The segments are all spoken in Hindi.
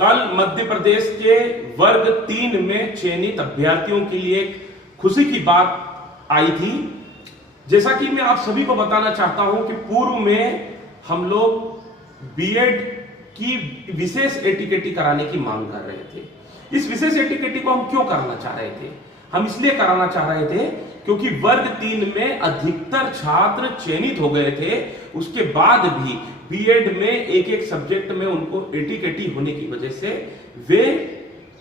कल मध्य प्रदेश के वर्ग 3 में चयनित अभ्यर्थियों के लिए एक खुशी की बात आई थी। जैसा कि मैं आप सभी को बताना चाहता हूं कि पूर्व में हम लोग बीएड की विशेष एटीकेटी कराने की मांग कर रहे थे। इस विशेष एटीकेटी को हम क्यों कराना चाह रहे थे? हम इसलिए कराना चाह रहे थे क्योंकि वर्ग 3 में अधिकतर छात्र चयनित हो गए थे। उसके बाद भी बीएड में एक एक सब्जेक्ट में उनको एटीकेटी होने की वजह से वे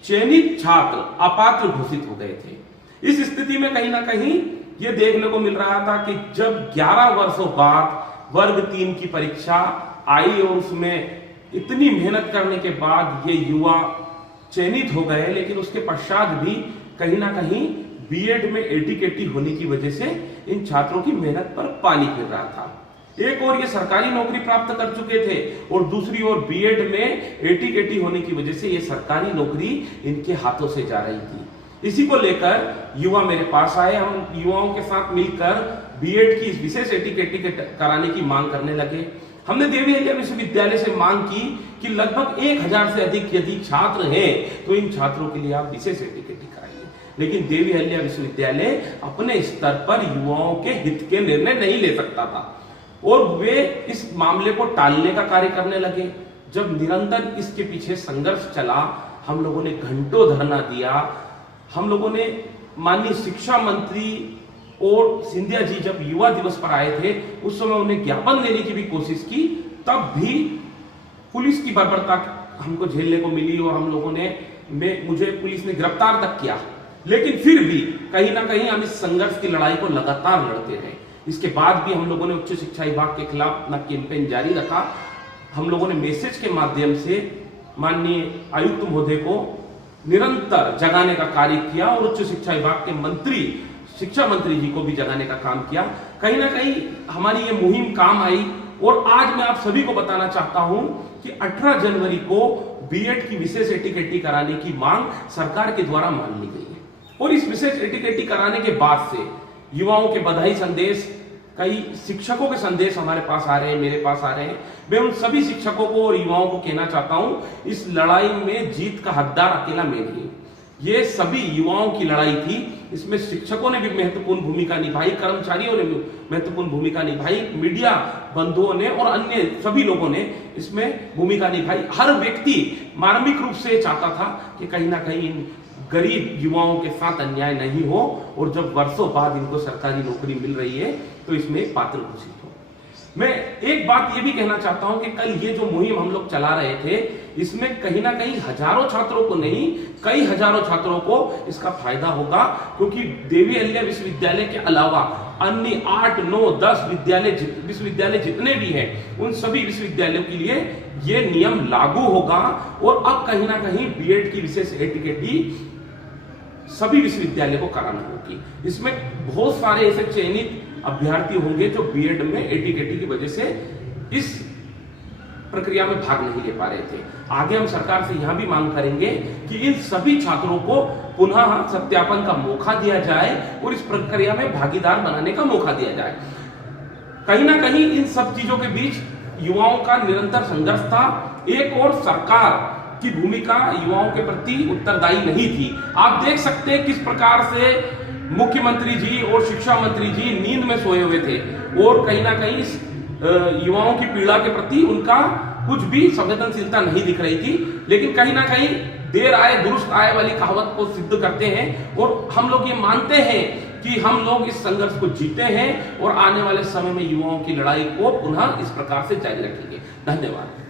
चयनित छात्र अपात्र घोषित हो गए थे। इस स्थिति में कहीं ना कहीं यह देखने को मिल रहा था कि जब 11 वर्षों बाद वर्ग 3 की परीक्षा आई और उसमें इतनी मेहनत करने के बाद ये युवा चयनित हो गए, लेकिन उसके पश्चात भी कहीं ना कहीं बीएड में एटीकेटी होने की वजह से इन छात्रों की मेहनत पर पानी फिर रहा था। एक और ये सरकारी नौकरी प्राप्त कर चुके थे और दूसरी ओर बीएड में एटीकेटी होने की वजह से ये सरकारी नौकरी इनके हाथों से जा रही थी। इसी को लेकर युवा मेरे पास आए। हम युवाओं के साथ मिलकर बीएड की इस विशेष एटीकेटी कराने की मांग करने लगे। हमने देवी अहिल्या विश्वविद्यालय से मांग की कि लगभग 1000 से अधिक यदि छात्र हैं तो इन छात्रों के लिए आप विशेष एटीकेटी कराइए। लेकिन देवी अहिल्या विश्वविद्यालय अपने स्तर पर युवाओं के हित के निर्णय नहीं ले सकता था और वे इस मामले को टालने का कार्य करने लगे। जब निरंतर इसके पीछे संघर्ष चला, हम लोगों ने घंटों धरना दिया। हम लोगों ने माननीय शिक्षा मंत्री और सिंधिया जी जब युवा दिवस पर आए थे उस समय उन्हें ज्ञापन देने की भी कोशिश की, तब भी पुलिस की बर्बरता हमको झेलने को मिली और हम लोगों ने मुझे पुलिस ने गिरफ्तार तक किया। लेकिन फिर भी कहीं ना कहीं हम इस संघर्ष की लड़ाई को लगातार लड़ते रहे। इसके बाद भी हम लोगों ने उच्च शिक्षा विभाग के खिलाफ अपना कैंपेन जारी रखा। हम लोगों ने मैसेज के माध्यम से माननीय आयुक्त महोदय को निरंतर जगाने का कार्य किया और उच्च शिक्षा विभाग के मंत्री शिक्षा मंत्री जी को भी जगाने का काम किया। कहीं ना कहीं हमारी ये मुहिम काम आई और आज मैं आप सभी को बताना चाहता हूं कि 18 जनवरी को बीएड की विशेष एटीकेटी कराने की मांग सरकार के द्वारा मान ली गई है और इस विशेष एटीकेटी कराने के बाद से युवाओं के बधाई संदेश, कई शिक्षकों के संदेश हमारे पास आ रहे हैं, मेरे पास आ रहे हैं। मैं उन सभी शिक्षकों को और युवाओं को कहना चाहता हूं, इस लड़ाई में जीत का हकदार अकेला मैं नहीं हूं। ये सभी युवाओं की लड़ाई थी। इसमें शिक्षकों ने भी महत्वपूर्ण भूमिका निभाई, कर्मचारियों ने भी महत्वपूर्ण भूमिका निभाई, मीडिया बंधुओं ने और अन्य सभी लोगों ने इसमें भूमिका निभाई। हर व्यक्ति मार्मिक रूप से चाहता था कि कहीं ना कहीं इन गरीब युवाओं के साथ अन्याय नहीं हो और जब वर्षों बाद इनको सरकारी नौकरी मिल रही है तो इसमें पात्र घोषित हो। मैं एक बात ये भी कहना चाहता हूं कि कल ये जो मुहिम हम लोग चला रहे थे, इसमें कहीं ना कहीं हजारों छात्रों को नहीं, कई हजारों छात्रों को इसका फायदा होगा, क्योंकि देवी अहिल्या विश्वविद्यालय के अलावा अन्य 8, 9, 10 विश्वविद्यालय जितने भी हैं उन सभी विश्वविद्यालयों के लिए ये नियम लागू होगा और अब कहीं ना कहीं बीएड की विशेष एटीकेटी सभी विश्वविद्यालय को कराना होगी। इसमें बहुत सारे ऐसे चयनित अभ्यर्थी होंगे जो बीएड में एटीकेटी की वजह से इस प्रक्रिया में भाग नहीं ले पा रहे थे। आगे हम सरकार से यह भी मांग करेंगे कि इन सभी छात्रों को पुनः सत्यापन का मौका दिया जाए और इस प्रक्रिया में भागीदार बनाने का मौका दिया जाए। कहीं ना कहीं इन सब चीजों के बीच युवाओं का निरंतर संघर्ष था। एक और सरकार की भूमिका युवाओं के प्रति उत्तरदायी नहीं थी। आप देख सकते हैं किस प्रकार से मुख्यमंत्री जी और शिक्षा मंत्री जी नींद में सोए हुए थे और कहीं ना कहीं युवाओं की पीड़ा के प्रति उनका कुछ भी संवेदनशीलता नहीं दिख रही थी। लेकिन कहीं ना कहीं देर आए दुरुस्त आए वाली कहावत को सिद्ध करते हैं और हम लोग ये मानते हैं कि हम लोग इस संघर्ष को जीते हैं और आने वाले समय में युवाओं की लड़ाई को पुनः इस प्रकार से जारी रखेंगे। धन्यवाद।